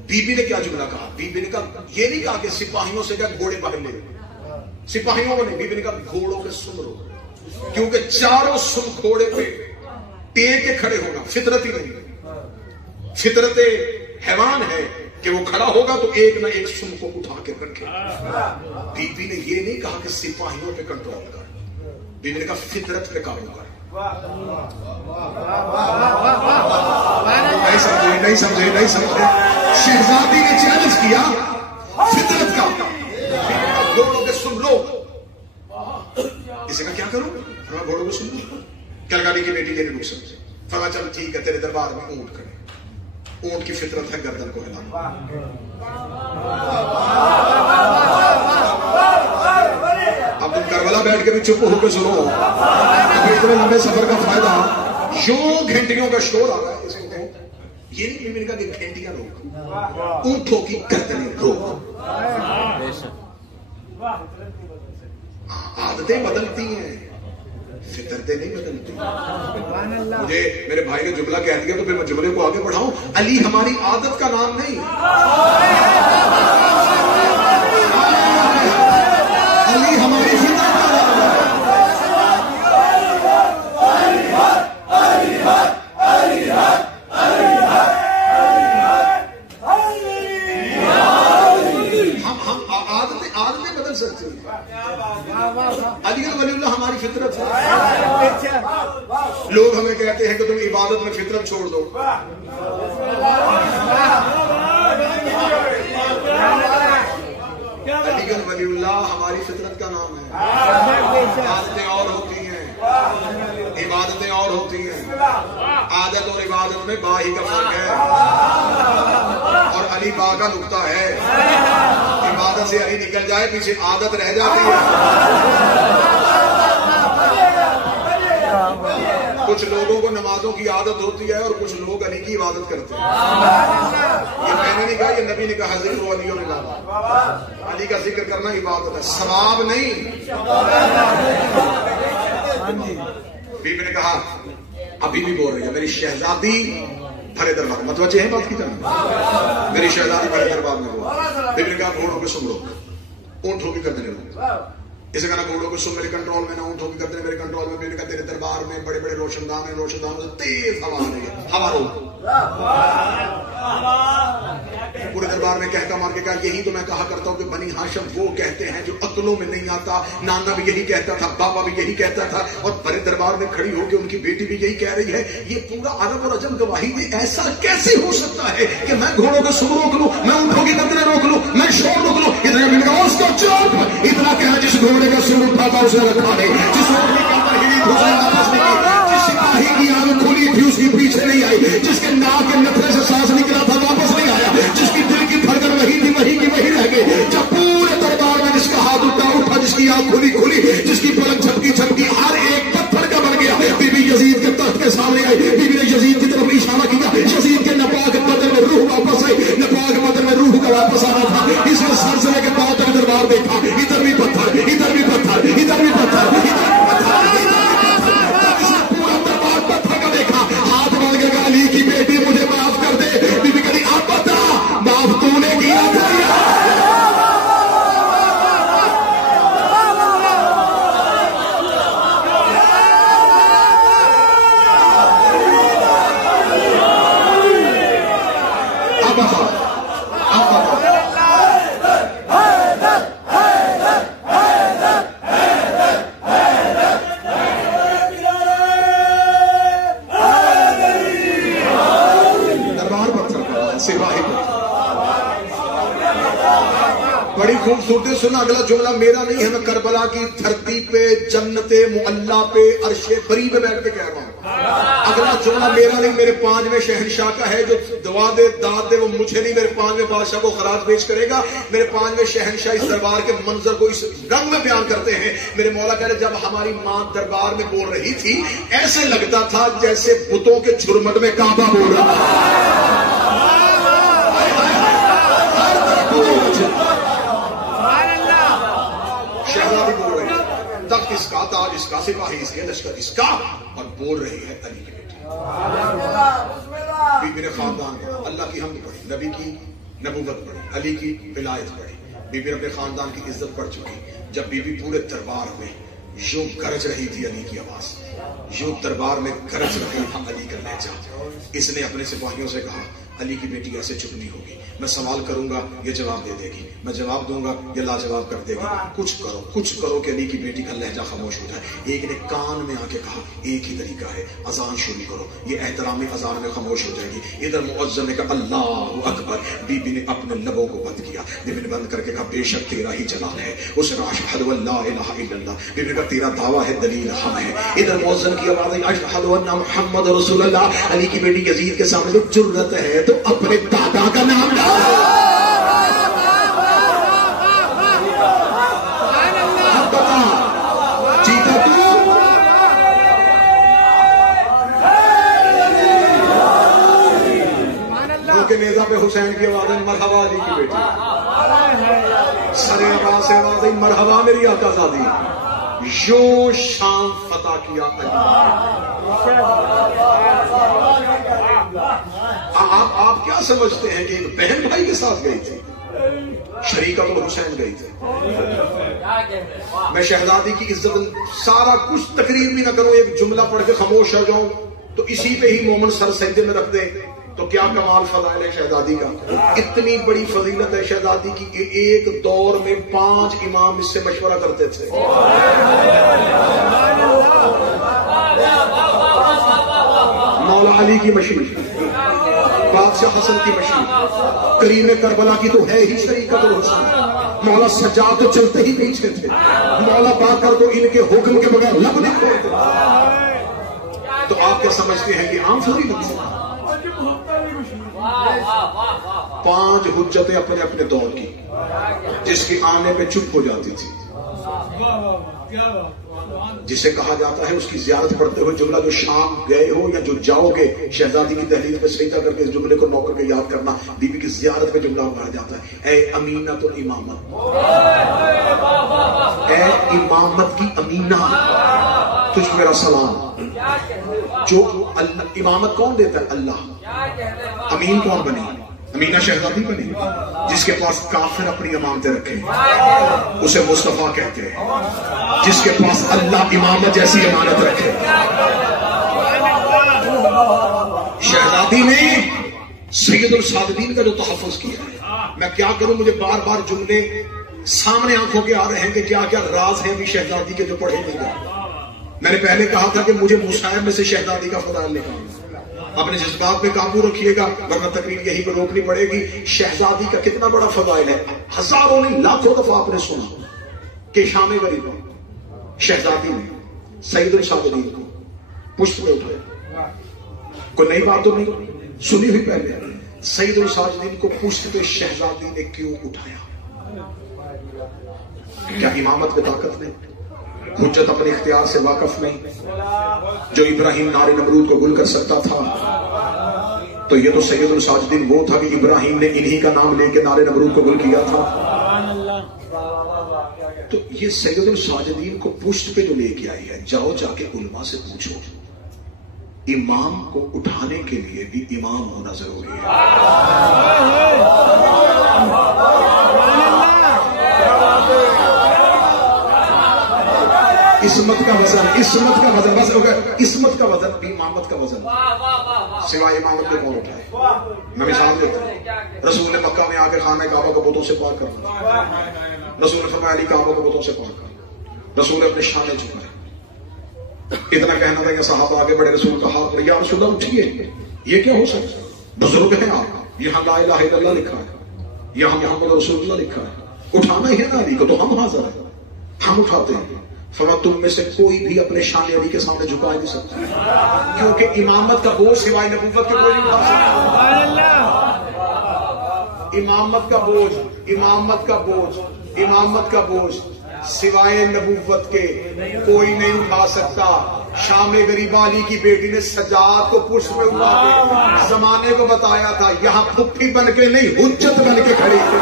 بی بی نے کیا جملہ کہا؟ بی بی نے کہا یہ نہیں کہا کہ سپاہیوں سے کیا گھوڑے باہر لے، سپاہیوں نے، بی بی نے کہا گھوڑوں کے سم رو، کیونکہ چاروں سم گھوڑے پہ ٹیک کے کھڑے ہونا فطرت ہی نہیں، فطرت حیوان ہے کہ وہ کھڑا ہوگا تو ایک نہ ایک سم کو اٹھا کے رکھے۔ بی بی نے یہ نہیں کہا کہ سپاہیوں پہ کنٹرول کر، بی بی نے کہا فطرت پہ قابو کر۔ نہیں سمجھے شہزادی نے چیلنج کیا فطرت کا، گھوڑوں کے سن لو۔ اسے کہا کیا کروں؟ گھوڑوں کو سن لو۔ کلگانی کی بیٹی لینے رک سکتے، فرما چل ٹھیک ہے تیرے دربار میں اونٹ کھڑے، اونٹ کی فطرت ہے گردن کو ہلانا۔ اب تم کربلا بیٹھ کے بھی چپ ہو کے سنو، اتنے لمبے سفر کا فائدہ، یوں گھنٹیوں کا شور آ رہا ہے، یہ نہیں میں نے کہا کہ گھنٹیاں روک، اونٹوں کی گردنیں روک۔ عادتیں بدلتی ہیں، فطرتیں نہیں بدلتی۔ مجھے میرے بھائی نے جملہ کہہ دیا تو پھر میں جملے کو آگے بڑھاؤں۔ علی ہماری عادت کا نام نہیں، علی ہماری فطرت کا نام ہے۔ عادتیں بدل سکتے ہیں، علی ولی اللہ ہماری فطرت ہے۔ لوگ ہمیں کہتے ہیں کہ تم عبادت میں فطرت چھوڑ دو، علی ولی اللہ ہماری فطرت کا نام ہے۔ عادتیں اور ہوتی ہیں، عبادتیں اور ہوتی ہیں، عادت اور عبادت میں با ہی کا فرق ہے، اور علی با کا نقطہ ہے۔ عبادت سے علی نکل جائے پیچھے عادت رہ جاتی ہے۔ کچھ لوگوں کو نمازوں کی عادت ہوتی ہے اور کچھ لوگ علی کی عبادت کرتے ہیں۔ یہ میں نے نہیں کہا، یہ نبی نے کہا ذکر علی اور عبادت، علی کا ذکر کرنا عبادت ہے، ثواب نہیں۔ بیوی نے کہا ابھی بھی بول رہی ہے میری شہزادی بھرے دربار، متوجہ ہے بات کی جانا، میری شہزادی بھرے دربار میں بول۔ بیوی نے کہا گھوڑوں کو سن لو، اونٹوں کی گردنیں رو۔ اسے کہنا گھوڑوں کو سن میرے کنٹرول میں نہ، اونٹوں کی گردنیں میرے کنٹرول میں۔ بیوی نے کہا تیرے دربار میں بڑے بڑے روشن دان ہیں، روشن دانوں سے تیز ہوا آ رہی ہے، ہوا روک۔ پورے دربار میں کہتا مار کے کہا یہی تو میں کہا کرتا ہوں کہ بنی ہاشم وہ کہتے ہیں جو عقلوں میں نہیں آتا، نانا بھی یہی کہتا تھا، بابا بھی یہی کہتا تھا، اور بڑے دربار میں کھڑی ہو کے ان کی بیٹی بھی یہی کہہ رہی ہے۔ یہ پورا عرب اور عجم گواہی دے ایسا کیسے ہو سکتا ہے کہ میں گھوڑوں کو سن روک لوں، میں اونٹوں کی گردنیں روک لوں، میں شور روک لوں؟ اس کو چپ اتنا کہا جس گھوڑے کا سر اٹھا تھا اسے رکھا دے، جس اونٹنی کے اندر ہلی دوسرے واپس نہیں کی، جس سپاہی کی آنکھ کھلی تھی اس کی پیچھے نہیں آئی، جس کے ناک کے نتھرے سے سانس نکلا تھا واپس نہیں آیا، جس کی دل کی دھڑکن وہی تھی وہی کی وہی رہ گئی۔ جب پورے دربار میں جس کا ہاتھ اٹھا، جس کی آنکھ کھلی، جس کی پلک جھپکی، ہر ایک پتھر کا بن گیا۔ بی بی یزید کے تخت کے سامنے آئی، بی بی نے یزید کی طرف اشارہ کیا، یزید کے ناپاک بدن میں روح واپس آئی، ناپاک بدن میں روح کا واپس آنا تھا۔ اس نے سلسلے کے بعد تک دربار دیکھا، ادھر بھی پتھر، ادھر بھی پتھر، ادھر بھی پتھر، پورا دربار پتھر کا دیکھا۔ ہاتھ مانگے گا علی کی بیٹی مجھے معاف کر دے۔ بی بی کہی اب بتا سنا اگلا جملہ میرا نہیں ہے، میں کربلا کی دھرتی پہ جنت معلا پہ عرش بری پہ بیٹھ کے کہہ رہا ہوں. اگلا جملہ میرا نہیں، میرے 5ویں شہنشاہ کا ہے. جو دعا دے داد دے وہ مجھے نہیں، میرے 5ویں بادشاہ کو خراج پیش کرے گا. میرے 5ویں شہنشاہ اس دربار کے منظر کو اس رنگ میں بیان کرتے ہیں. میرے مولا کہہ رہے جب ہماری ماں دربار میں بول رہی تھی ایسے لگتا تھا جیسے بتوں کے جھرمٹ میں کعبہ بول رہا تھا. شہزادی بول رہی ہے، تخت اس کا، تاج اس کا، سپاہی اس کے، لشکر اس کا، اور بول رہی ہے علی کی بیٹی. بی بی نے خاندان پڑھا، اللہ کی حمد پڑھی، نبی کی نبوت پڑھی، علی کی ولایت پڑھی. بی بی نے اپنے خاندان کی عزت پڑھ چکی. جب بی بی پورے دربار میں یوں گرج رہی تھی علی کی آواز، یوں دربار میں گرج رہی تھا علی کا لہجہ، اس نے اپنے سپاہیوں سے کہا علی کی بیٹی ایسے چپ نہیں ہوگی. میں سوال کروں گا یہ جواب دے دے گی، میں جواب دوں گا یہ لاجواب کر دے گی. کچھ کرو کہ علی کی بیٹی کا لہجہ خاموش ہو جائے. ایک نے کان میں آ کے کہا ایک ہی طریقہ ہے، اذان شروع کرو، یہ احترامی اذان میں خاموش ہو جائے گی. ادھر مؤذن نے کہا اللہ اکبر. بی بی نے اپنے لبوں کو بند کیا. بی بی نے بند کر کے کہا بے شک تیرا ہی جلال ہے. اس نے اشہد ان لا الہ الا اللہ. بی بی نے کہا تیرا دعویٰ ہے دلیل ہم ہے. ادھر مؤذن کی آواز ہے اشہد ان محمد رسول اللہ. علی کی بیٹی یزید کے سامنے تو جرت ہے تو اپنے دادا کا نام لا. نیزہ پہ حسین کی آواز ہے مرحبا علی کی بیٹی. سرے آواز سے آواز ہے مرحبا میری آقا زادی. یوں شام فتح کیا علی. آپ کیا سمجھتے ہیں کہ ایک بہن بھائی کے ساتھ گئی تھی؟ شریکہ تو حسین گئی تھی. میں شہزادی کی عزت سارا کچھ تقریر بھی نہ کروں، ایک جملہ پڑھ کے خاموش ہو جاؤں تو اسی پہ ہی مومن سر سجدے میں رکھ دیں تو کیا کمال فضائل ہے شہزادی کا. اتنی بڑی فضیلت ہے شہزادی کی کہ ایک دور میں 5 امام اس سے مشورہ کرتے تھے. مولا علی کی مشیر، بادشاہ حسن کی مشیر، کریم کربلا کی تو ہے ہی شریکت الحسن. مولا سجاد تو چلتے ہی پیچھے تھے، مولا باقر تو ان کے حکم کے بغیر لب نہیں کھولتے. تو آپ کیا سمجھتے ہیں کہ عام فضیلت ہے؟ 5 حجتیں اپنے اپنے دور کی، جس کے آنے پہ چپ ہو جاتی تھی، جسے کہا جاتا ہے اس کی زیارت پڑھتے ہوئے جملہ جو شام گئے ہو یا جو جاؤ گے شہزادی کی دہلیز پہ سجدہ کر کے اس جملے کو نوکر کے یاد کرنا. بی بی کی زیارت پہ جملہ پڑھا جاتا ہے اے امینت الامامت، اے امامت کی امینہ تجھ کو میرا سلام. جو امامت کون دیتا ہے؟ اللہ. امین کون بنی؟ امینہ شہزادی بنی. جس کے پاس کافر اپنی امامتیں رکھے اسے مصطفیٰ کہتے ہیں. جس کے پاس اللہ امامت جیسی امانت رکھے. شہزادی نے سید الصادقین کا جو تحفظ کیا ہے، میں کیا کروں، مجھے بار بار جملے سامنے آنکھوں کے آ رہے ہیں کہ کیا کیا راز ہیں ابھی شہزادی کے جو پڑھے نہیں گئے. میں نے پہلے کہا تھا کہ مجھے مصائب میں سے شہزادی کا فضائل نکالنا. اپنے جذبات پہ قابو رکھیے گا ورنہ تقریر یہی پہ روکنی پڑے گی. شہزادی کا کتنا بڑا فضائل ہے، ہزاروں نہیں لاکھوں دفعہ آپ نے سنا کہ شام غریب شہزادی نے سید الصادقین کو پشت میں اٹھایا. کوئی نئی بات تو نہیں سنی ہوئی پہلے. سید الصادقین کو پشت پہ شہزادی نے کیوں اٹھایا؟ کیا امامت میں طاقت نہیں؟ حجت اپنے اختیار سے واقف نہیں؟ جو ابراہیم نار نمرود کو گل کر سکتا تھا تو یہ تو سید الساجدین وہ تھا کہ ابراہیم نے انہی کا نام لے کے نار نمرود کو گل کیا تھا. تو یہ سید الساجدین کو پشت پہ جو لے کے آئی ہے، جاؤ جا کے علماء سے پوچھو امام کو اٹھانے کے لیے بھی امام ہونا ضروری ہے. عصمت کا وزن، عصمت کا وزن، بس عصمت کا وزن بھی امامت کا وزن. سوائے امامت کے کون اٹھائے؟ میں مثال دیتا ہوں. رسول نے مکہ میں آ کے خانہ کعبہ کو بتوں سے پاک کرنا. رسول نے فرمایا علی کعبہ کو بتوں سے پاک کرنا. رسول نے اپنے شانے جھکائے. اتنا کہنا تھا کہ صحابہ آگے بڑے، رسول کا ہاتھ پڑے، یا رسول اللہ اٹھیے، یہ کیا ہو سکتا؟ بزرگ ہیں آپ، یہاں لا الہ الا اللہ لکھا ہے، یہاں محمد رسول اللہ لکھا ہے. اٹھانا ہی ہے نا علی کو تو ہم حاضر ہیں، ہم اٹھاتے ہیں. فرمایا تم میں سے کوئی بھی اپنے شان علی کے سامنے جھکا نہیں سکتا، کیونکہ امامت کا بوجھ سوائے نبوت کے کوئی نہیں اٹھا سکتا. امامت کا بوجھ، امامت کا بوجھ، امامت کا بوجھ سوائے نبوت کے کوئی نہیں اٹھا سکتا. شام غریبہ علی کی بیٹی نے سجاد کو پشت میں اٹھا کے زمانے کو بتایا تھا یہاں پھپھی بن کے نہیں حجت بن کے کھڑی تھی.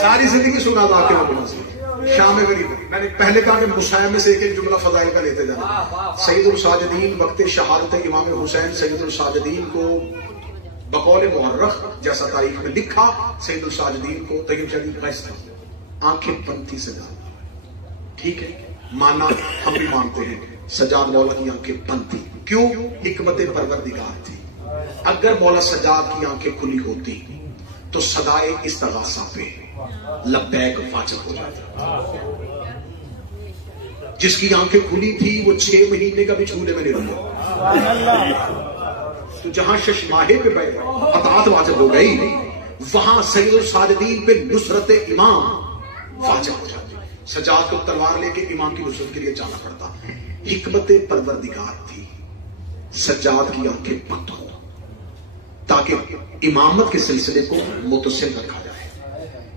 ساری زندگی سنا تھا آپ کے سے شام غریبہ. میں نے پہلے کہا کہ مسائل میں سے ایک ایک جملہ فضائل کا لیتے جانا. سید الساجدین وقت شہادت امام حسین سید الساجدین کو بقول مورخ جیسا تاریخ میں لکھا، سید الساجدین کو طیب شریف غیث تھا، آنکھیں بند تھی سجاد. ٹھیک ہے، مانا ہم بھی مانتے ہیں سجاد مولا کی آنکھیں بند تھی. کیوں؟ حکمت پروردگار تھی. اگر مولا سجاد کی آنکھیں کھلی ہوتی تو صدائے استغاثہ پہ لبیک واجب ہو جاتا. جس کی آنکھیں کھلی تھی وہ 6 مہینے کا بھی چھولے میں نہیں رہا. تو جہاں ششماہے پہ بیٹھے اطاعت واجب ہو گئی، وہاں سید الساجدین پہ نصرت امام واجب ہو جاتی. سجاد کو تلوار لے کے امام کی نصرت کے لیے جانا پڑتا. حکمت پروردگار تھی سجاد کی آنکھیں بند ہو تاکہ امامت کے سلسلے کو متصل رکھا جائے.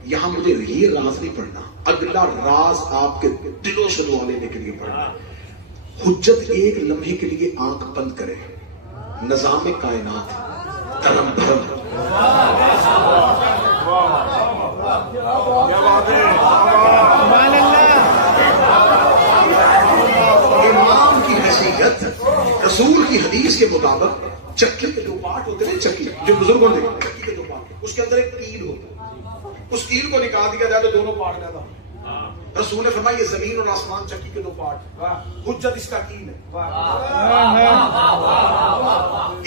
یہاں مجھے یہ راز نہیں پڑھنا، اگلا راز آپ کے دلوں سے دعا لینے کے لیے پڑھنا. حجت ایک لمحے کے لیے آنکھ بند کرے، نظام کائنات ترم بھرم. امام کی حیثیت رسول کی حدیث کے مطابق چکی کے 2 پارٹ ہوتے ہیں. چکی جو بزرگوں نے چکی کے 2 پارٹ، اس کے اندر ایک کیل ہوتا ہے، اس کیل کو نکال دیا جائے تو دونوں پارٹ پیدا ہوتے. رسول نے فرمایا یہ زمین اور آسمان چکی کے 2 پارٹ، حجت اس کا کیل ہے.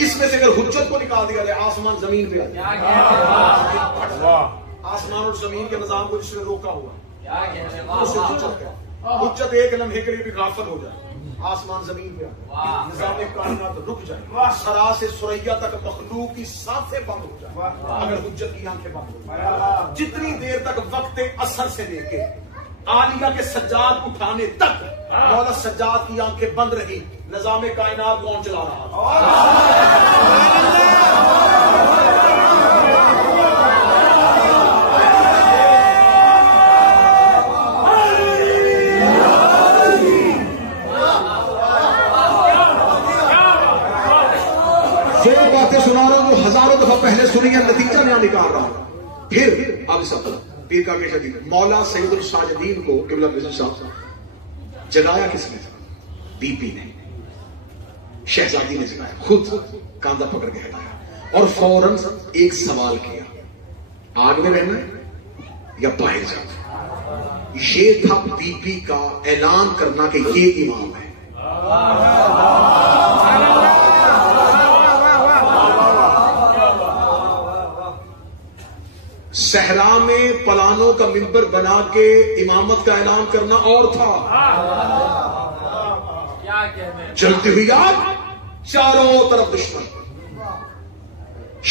اس میں سے اگر حجت کو نکال دیا جائے آسمان زمین پہ آ جائے. آسمان اور زمین کے نظام کو جس نے روکا ہوا اسے حجت ہے. حجت ایک لمحے کے لیے بھی غافل ہو جائے آسمان زمین پہ آ جائے، نظام کائنات رک جائے، سرا سے سریا تک مخلوق کی سانسیں بند ہو جائے اگر حجت کی آنکھیں بند ہو جائے. جتنی دیر تک وقت اثر سے لے کے عالیہ کے سجاد اٹھانے تک مولا سجاد کی آنکھیں بند رہی، نظام کائنات کون چلا رہا وہ باتیں سنا رہا ہوں جو ہزاروں دفعہ پہلے سنی ہے، نتیجہ نیا نکال رہا ہوں. پھر اب سب پیر کا کے شدید مولا سید الساجدین کو قبلہ بزر صاحب جلایا کس نے؟ بی پی نے، شہزادی نے جلایا، خود کاندھا پکڑ کے ہٹایا اور فوراً ایک سوال کیا، آگ میں رہنا ہے یا باہر جانا؟ یہ تھا بی پی کا اعلان کرنا کہ یہ امام ہے. صحرا میں پلانوں کا منبر بنا کے امامت کا اعلان کرنا اور تھا. جلتی ہوئی آگ، چاروں طرف دشمن.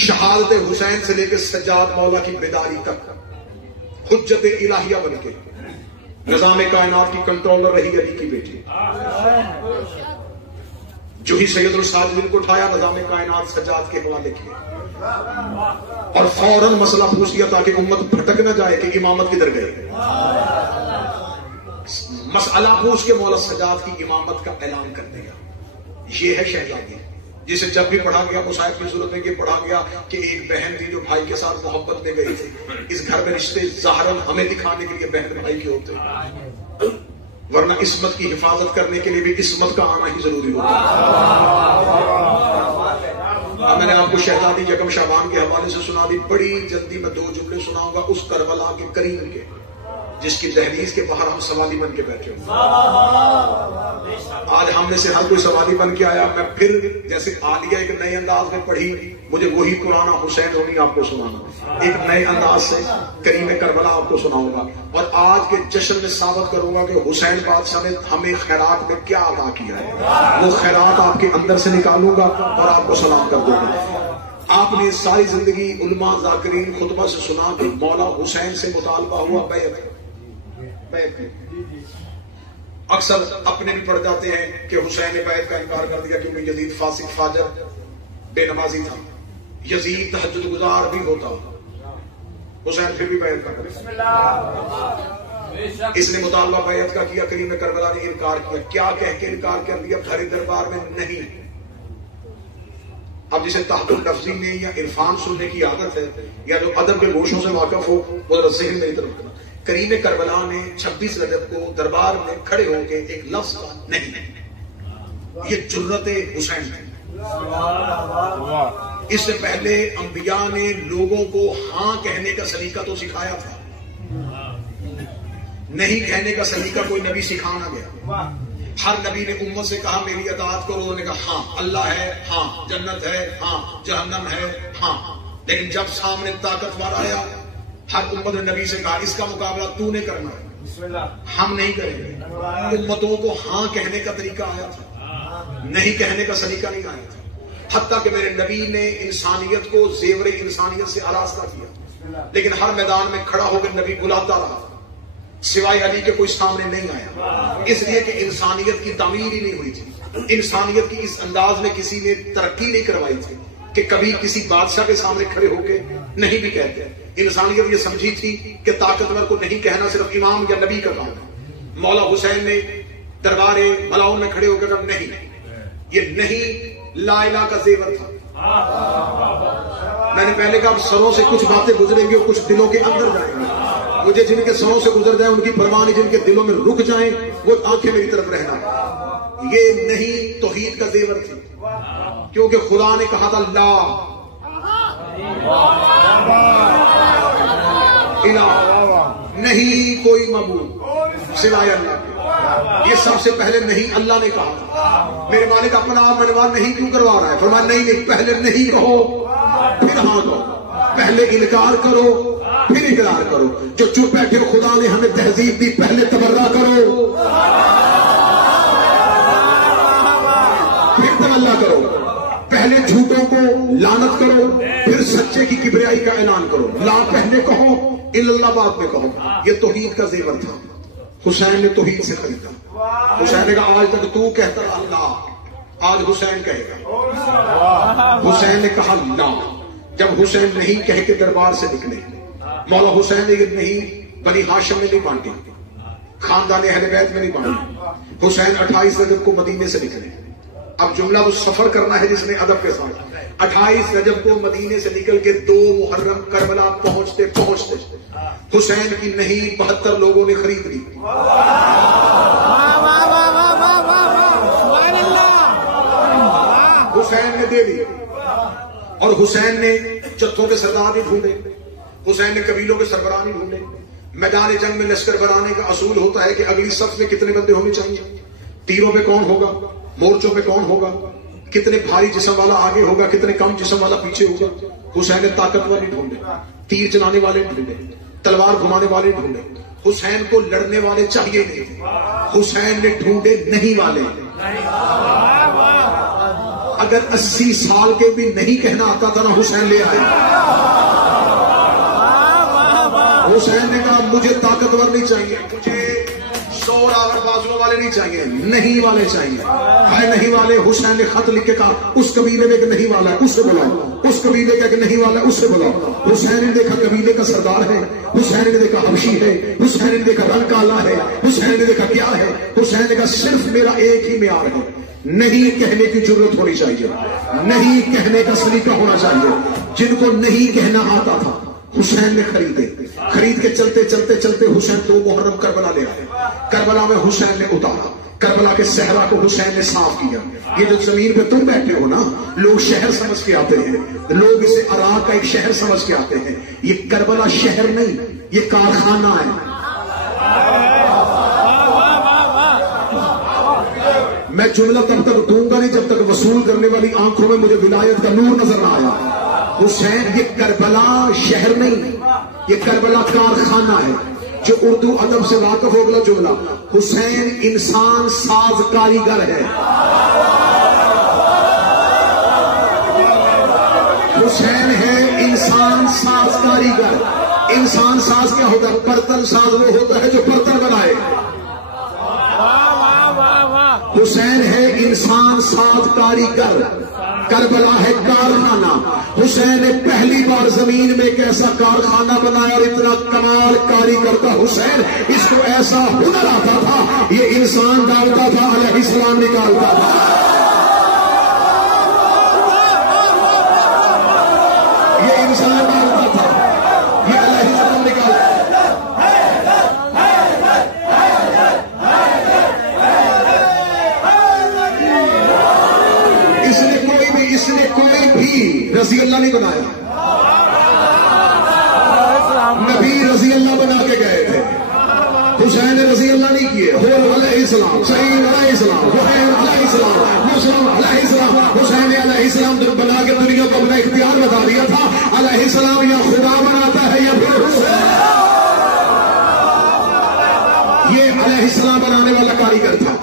شہادت حسین سے لے کے سجاد مولا کی بیداری تک حجت الہیہ بن کے نظام کائنات کی کنٹرولر رہی علی کی بیٹی. جو ہی سید الساجدین کو اٹھایا نظام کائنات سجاد کے حوالے کیا اور فوراً مسئلہ پوچھ لیا تاکہ امت بھٹک نہ جائے کہ امامت کدھر گئے. مسئلہ پوچھ کے مولا سجاد کی امامت کا اعلان کر دیا. یہ ہے شہزادی جسے جب بھی پڑھا گیا مصاحب کی صورت میں یہ پڑھا گیا کہ ایک بہن تھی جو بھائی کے ساتھ محبت میں گئی تھی. اس گھر میں رشتے ظاہراً ہمیں دکھانے کے لیے بہن بھائی کے ہوتے ہیں، ورنہ عصمت کی حفاظت کرنے کے لیے بھی عصمت کا آنا ہی ضروری ہوتا ہے. میں نے آپ کو شہزادی یکم شعبان کے حوالے سے سنا دی. بڑی جلدی میں 2 جملے سناؤں گا اس کربلا کے قریب کے. جس کی دہلیز کے باہر ہم سوالی بن کے بیٹھے ہوں. آج ہم میں سے ہر کوئی سوالی بن کے آیا. میں پھر جیسے عالیہ ایک نئے انداز میں پڑھی, مجھے وہی پرانا حسین رونی آپ کو سنانا, ایک نئے انداز سے کریم کربلا آپ کو سناؤں گا, اور آج کے جشن میں ثابت کروں گا کہ حسین بادشاہ نے ہمیں خیرات میں کیا عطا کیا ہے. وہ خیرات آپ کے اندر سے نکالوں گا اور آپ کو سلام کر دوں گا. آپ نے ساری زندگی علماء ذاکرین خطبہ سے سنا کہ مولا حسین سے مطالبہ ہوا بیعت. اکثر اپنے بھی پڑھ جاتے ہیں کہ حسین نے بیعت کا انکار کر دیا کیونکہ یزید فاسق فاجر بے نمازی تھا. یزید تہجد گزار بھی ہوتا, حسین پھر بھی بیعت کر دیا. اس نے مطالبہ بیعت کا کیا, کریم کربلا نے انکار کیا. کیا کہہ کے انکار کر دیا؟ بھری دربار میں نہیں. اب جسے تحقق لفظی میں یا عرفان سننے کی عادت ہے یا جو ادب کے گوشوں سے واقف ہو وہ ذہن میں طرف کرنا. کریم کربلا نے 26 رجب کو دربار میں کھڑے ہو کے ایک لفظ نہیں, یہ جرت حسین ہے. اس سے پہلے انبیاء نے لوگوں کو ہاں کہنے کا سلیقہ تو سکھایا تھا, نہیں کہنے کا سلیقہ کوئی نبی سکھانا گیا. ہر نبی نے امت سے کہا میری اطاعت کرو, انہوں نے کہا ہاں اللہ ہے, ہاں جنت ہے, ہاں جہنم ہے, ہاں. لیکن جب سامنے طاقتور آیا ہر امت نے نبی سے کہا اس کا مقابلہ تو نے کرنا ہے, ہم نہیں کریں گے. امتوں کو ہاں کہنے کا طریقہ آیا تھا, نہیں کہنے کا سلیقہ نہیں آیا تھا. حتیٰ کہ میرے نبی نے انسانیت کو زیور انسانیت سے آراستہ کیا, لیکن ہر میدان میں کھڑا ہو کر نبی بلاتا رہا, سوائے علی کے کوئی سامنے نہیں آیا. اس لیے کہ انسانیت کی تعمیر ہی نہیں ہوئی تھی. انسانیت کی اس انداز میں کسی نے ترقی نہیں کروائی تھی کہ کبھی کسی بادشاہ کے سامنے کھڑے ہو کے نہیں بھی کہتے. انسانیت یہ سمجھی تھی کہ طاقتور کو نہیں کہنا صرف امام یا نبی کا کام ہے. مولا حسین نے دربار ملاؤن میں کھڑے ہو کر نہیں, یہ نہیں لا الہ کا زیور تھا. میں نے پہلے کہا سروں سے کچھ باتیں گزریں گی اور کچھ دلوں کے اندر جائیں گی. مجھے جن کے سروں سے گزر جائیں ان کی پرواہ نہیں, جن کے دلوں میں رک جائیں وہ آنکھیں میری طرف رہنا. یہ نہیں توحید کا زیور تھی, کیونکہ خدا نے کہا تھا لا الہ, نہیں کوئی معبود سوائے اللہ کے. یہ سب سے پہلے نہیں اللہ نے کہا. میرے مالک اپنا آپ منوا نہیں کیوں کروا رہا ہے؟ فرمایا نہیں, پہلے نہیں کہو پھر ہاں کہو, پہلے انکار کرو پھر اقرار کرو. جو چپ بیٹھے خدا نے ہمیں تہذیب دی, پہلے تبرہ کرو پھر تولہ کرو, پہلے جھوٹوں کو لعنت کرو پھر سچے کی کبریائی کا اعلان کرو. لا پہلے کہو الا اللہ بعد میں کہو. یہ توحید کا زیور تھا. حسین نے توحید سے خریدا. حسین نے کہا آج تک تو کہتا اللہ, آج حسین کہے گا. حسین نے کہا لا. جب حسین نہیں کہہ کے دربار سے نکلے, مولا حسین نے یہ نہیں بنی ہاشم میں نہیں بانٹی, خاندان اہل بیت میں نہیں بانٹی. حسین 28 رجب کو مدینے سے نکلے. اب جملہ تو سفر کرنا ہے جس نے ادب کے ساتھ. 28 رجب کو مدینے سے نکل کے 2 محرم کربلا پہنچتے پہنچتے حسین کی نہیں 72 لوگوں نے خرید لی. حسین نے دے دی, اور حسین نے جتھوں کے سردار بھی ڈھونڈے, حسین نے قبیلوں کے سربراہ بھی ڈھونڈے. میدان جنگ میں لشکر بنانے کا اصول ہوتا ہے کہ اگلی صف میں کتنے بندے ہونے چاہیے, تیروں پہ کون ہوگا, مورچوں پہ کون ہوگا, کتنے بھاری جسم والا آگے ہوگا, کتنے کم جسم والا پیچھے ہوگا. حسین نے طاقتور نہیں ڈھونڈے, تیر چلانے والے ڈھونڈے, تلوار گھمانے والے ڈھونڈے. حسین کو لڑنے والے چاہیے نہیں, حسین نے ڈھونڈے نہیں والے. اگر 80 سال کے بھی نہیں کہنا آتا تھا نا, حسین لے آئے. حسین نے کہا مجھے طاقتور نہیں چاہیے, مجھے 100 راور بازو والے نہیں چاہیے, نہیں والے چاہیے. ہے نہیں والے. حسین نے خط لکھ کے کہا اس قبیلے میں ایک نہیں والا ہے اس سے بلاؤ, اس قبیلے کا ایک نہیں والا ہے اس سے بلاؤ. حسین نے دیکھا قبیلے کا سردار ہے, حسین نے دیکھا حبشی ہے, حسین نے دیکھا رنگ کالا ہے, حسین نے دیکھا کیا ہے. حسین نے کہا صرف میرا ایک ہی معیار ہے, نہیں کہنے کی ضرورت ہونی چاہیے, نہیں کہنے کا سلیقہ ہونا چاہیے. جن کو نہیں کہنا آتا تھا حسین نے خریدے. خرید کے چلتے چلتے چلتے حسین 2 محرم کربلا لے آئے. کربلا میں حسین نے اتارا, کربلا کے صحرا کو حسین نے صاف کیا. یہ جو زمین پہ تم بیٹھے ہو نا, لوگ شہر سمجھ کے آتے ہیں, لوگ اسے عراق کا ایک شہر سمجھ کے آتے ہیں. یہ کربلا شہر نہیں, یہ کارخانہ ہے. میں جملہ تب تک دوں گا نہیں جب تک وصول کرنے والی آنکھوں میں مجھے ولایت کا نور نظر نہ آیا. حسین یہ کربلا شہر نہیں، یہ کربلا کارخانہ ہے. جو اردو ادب سے واقف ہو گیا جملہ، حسین انسان ساز کاریگر ہے. حسین ہے انسان ساز کاریگر. انسان ساز کیا ہوتا ہے؟ برتن ساز وہ ہوتا ہے جو برتن بنائے. حسین ہے انسان ساز کاریگر. کربلا ہے کارخانہ. حسین نے پہلی بار زمین میں ایک ایسا کارخانہ بنایا اور اتنا کمال کاریگر تھا حسین. اس کو ایسا ہنر آتا تھا، یہ انسان ڈالتا تھا، علیہ السلام نکالتا تھا. یہ انسان ڈالتا تھا، یہ علیہ السلام نکالتا تھا. اس نے کوئی بھی رضی اللہ نہیں بنایا. نبی رضی اللہ بنا کے گئے تھے، حسین رضی اللہ نہیں کیے. علیہ السلام، سعید علیہ السلام، حسین علیہ السلام، مسلم علیہ السلام. حسین علیہ السلام بنا کے دنیا کو اپنا اختیار بتا دیا تھا. علیہ السلام یا خدا بناتا ہے یا پھر حسین. یہ علیہ السلام بنانے والا کاریگر تھا.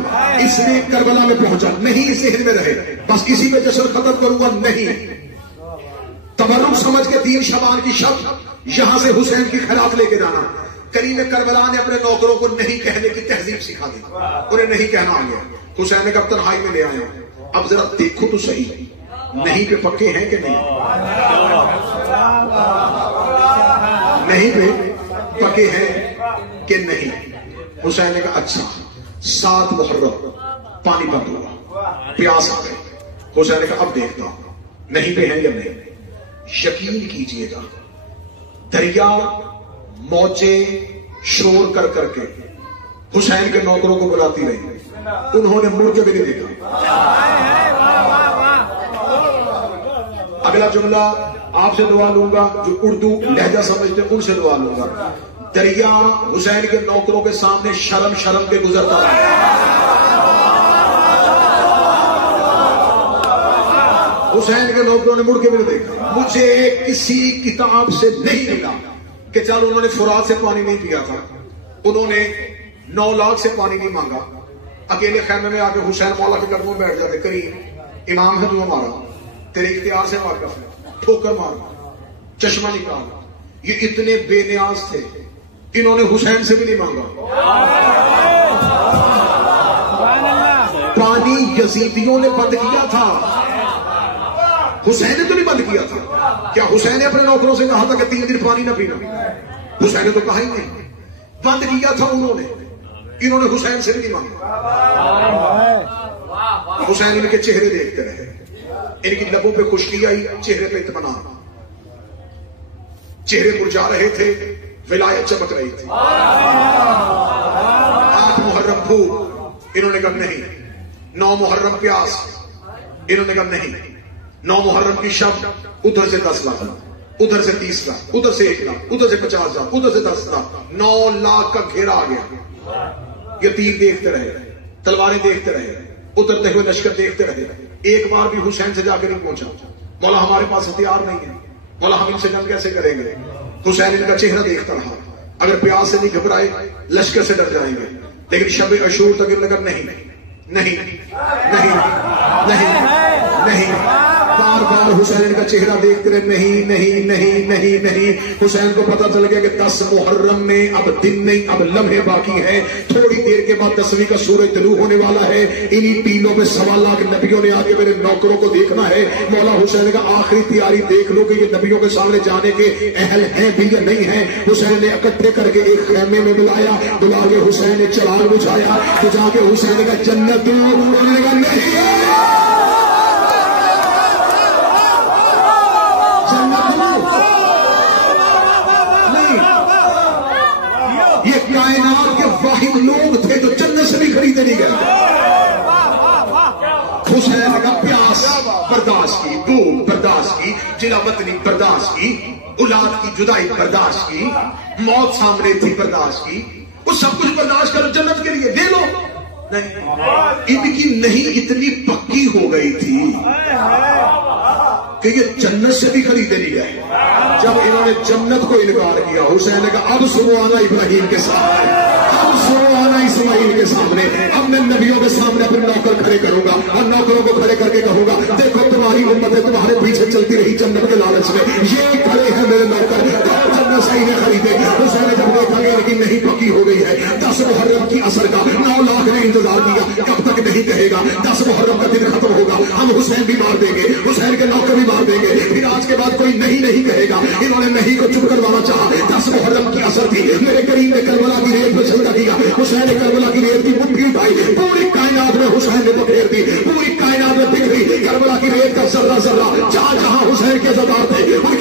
اس نے کربلا میں پہنچا نہیں، ذہن میں رہے بس اسی میں جشن ختم کروں گا نہیں. تبرک سمجھ کے 3 شعبان کی شب یہاں سے حسین کی خیرات لے کے جانا. کریم کربلا نے اپنے نوکروں کو نہیں کہنے کی تہذیب سکھا دی. انہیں نہیں کہنا آ گیا. حسین نے کب تنہائی میں لے آیا، اب ذرا دیکھو تو صحیح نہیں پہ پکے ہیں کہ نہیں، نہیں پہ پکے ہیں کہ نہیں. حسین نے کہا اچھا 7 محرم پانی بند ہوا، پیاس آ گئی. حسین نے کہا اب دیکھتا ہوں نہیں پہ ہیں یا نہیں. یقین کیجئے گا دریا موجے شور کر کر کے حسین کے نوکروں کو بلاتی رہی، انہوں نے مڑ کے بھی نہیں دیکھا. اگلا جملہ آپ سے دعا لوں گا، جو اردو لہجہ سمجھتے ان سے دعا لوں گا. دریا حسین کے نوکروں کے سامنے شرم شرم کے گزرتا رہا. حسین کے نوکروں نے مڑ کے بھی نہیں دیکھا. مجھے کسی کتاب سے نہیں ملا کہ چل انہوں نے فرات سے پانی نہیں پیا تھا، انہوں نے 9 لاکھ سے پانی نہیں مانگا. اکیلے خیمے میں آ کے حسین مولا کے قدموں میں بیٹھ جاتے. کریم امام ہے تو ہمارا، تیرے اختیار سے واقف ہے، ٹھوکر مارنا، چشمہ نکال. یہ اتنے بے نیاز تھے، انہوں نے حسین سے بھی نہیں مانگا. پانی یزیدیوں نے بند کیا تھا، حسین نے تو نہیں بند کیا تھا. کیا حسین نے اپنے نوکروں سے کہا تھا کہ 3 دن پانی نہ پینا؟ حسین نے تو کہا ہی نہیں. بند کیا تھا انہوں نے، انہوں نے حسین سے بھی نہیں مانگا. حسین ان کے چہرے دیکھتے رہے، ان کی لبوں پہ خشکی آئی، چہرے پہ اطمینان، چہرے پر جا رہے تھے، ولایت چمک رہی تھی. 8 محرم بھوک، انہوں نے کہا نہیں. 9 محرم پیاس، انہوں نے کہا نہیں. 9 محرم کی شب ادھر سے 10 لاکھ، ادھر سے 30 لاکھ، ادھر سے 1 لاکھ، ادھر سے 50 لاکھ، ادھر سے 10 لاکھ، 9 لاکھ کا گھیرا آ گیا. یہ تیر دیکھتے رہے، تلواریں دیکھتے رہے، اترتے ہوئے لشکر دیکھتے رہے. ایک بار بھی حسین سے جا کے نہیں پہنچا. مولا ہمارے پاس ہتھیار نہیں ہے، مولا ہم ان سے جنگ کیسے کریں گے. حسین ان کا چہرہ دیکھتا رہا. اگر پیاس سے نہیں گھبرائے لشکر سے ڈر جائیں گے. لیکن شب عاشور تک انہوں نے کہا نہیں نہیں نہیں نہیں نہیں. بار بار حسین کا چہرہ دیکھتے رہے، نہیں نہیں نہیں نہیں نہیں. حسین کو پتا چل گیا کہ 10 محرم میں اب دن نہیں، اب لمحے باقی ہیں. تھوڑی دیر کے بعد 10ویں کا سورج طلوع ہونے والا ہے. انہی ٹیلوں میں 1.25 لاکھ نبیوں نے آگے میرے نوکروں کو دیکھنا ہے. مولا حسین کا آخری تیاری دیکھ لو کہ یہ نبیوں کے سامنے جانے کے اہل ہیں بھی یا نہیں ہیں. حسین نے اکٹھے کر کے ایک خیمے میں بلایا، بلا کے حسین نے چراغ بجھایا. بجھا کے حسین کا جنت انہوں نے کہا نہیں، یہ کائنات کے واحد لوگ تھے جو جنت سے بھی خریدے نہیں گئے. حسین کا پیاس برداشت کی، بھوک برداشت کی، جلا وطنی برداشت کی، اولاد کی جدائی برداشت کی، موت سامنے تھی برداشت کی. وہ سب کچھ برداشت کرو جنت کے لیے دے لو. نہیں، ان کی نہیں اتنی پکی ہو گئی تھی کہ یہ جنت سے بھی خریدے نہیں گئے. جب انہوں نے جنت کو انکار کیا، حسین نے کہا اب سنو آنا ابراہیم کے سامنے، اب سنو آنا اسماعیل کے سامنے، اب میں نبیوں کے سامنے اپنے نوکر کھڑے کروں گا اور نوکروں کو کھڑے کر کے کہوں گا دیکھو تمہاری امتیں تمہارے پیچھے چلتی رہی جنت کے لالچ میں، یہ کھڑے ہیں میرے نوکر، جنت صحیح نے خریدے. حسین نے جب دیکھا گیا لیکن نہیں پکی ہو گئی ہے، 10 محرم کی اثر کا 9 لاکھ نے انتظار کیا، کب تک نہیں کہے گا 10 محرم کا دن ختم ہوگا ہم حسین بھی مار دیں گے، حسین کے نوکر بھی مار دیں گے، پھر آج کے بعد کوئی نہیں کہے گا. انہوں نے نہیں کو چپ کروانا چاہا. 10 محرم کی اثر تھی، میرے کریم نے کربلا کی ریت میں چھلکا دیا، حسین نے کربلا کی ریت کی مٹھی اٹھائی، پوری کائنات میں حسین نے بکھیر دی، پوری کائنات میں بکھری کربلا کی ریت کا ذرہ ذرہ. جہاں جہاں حسین کے زدار تھے ان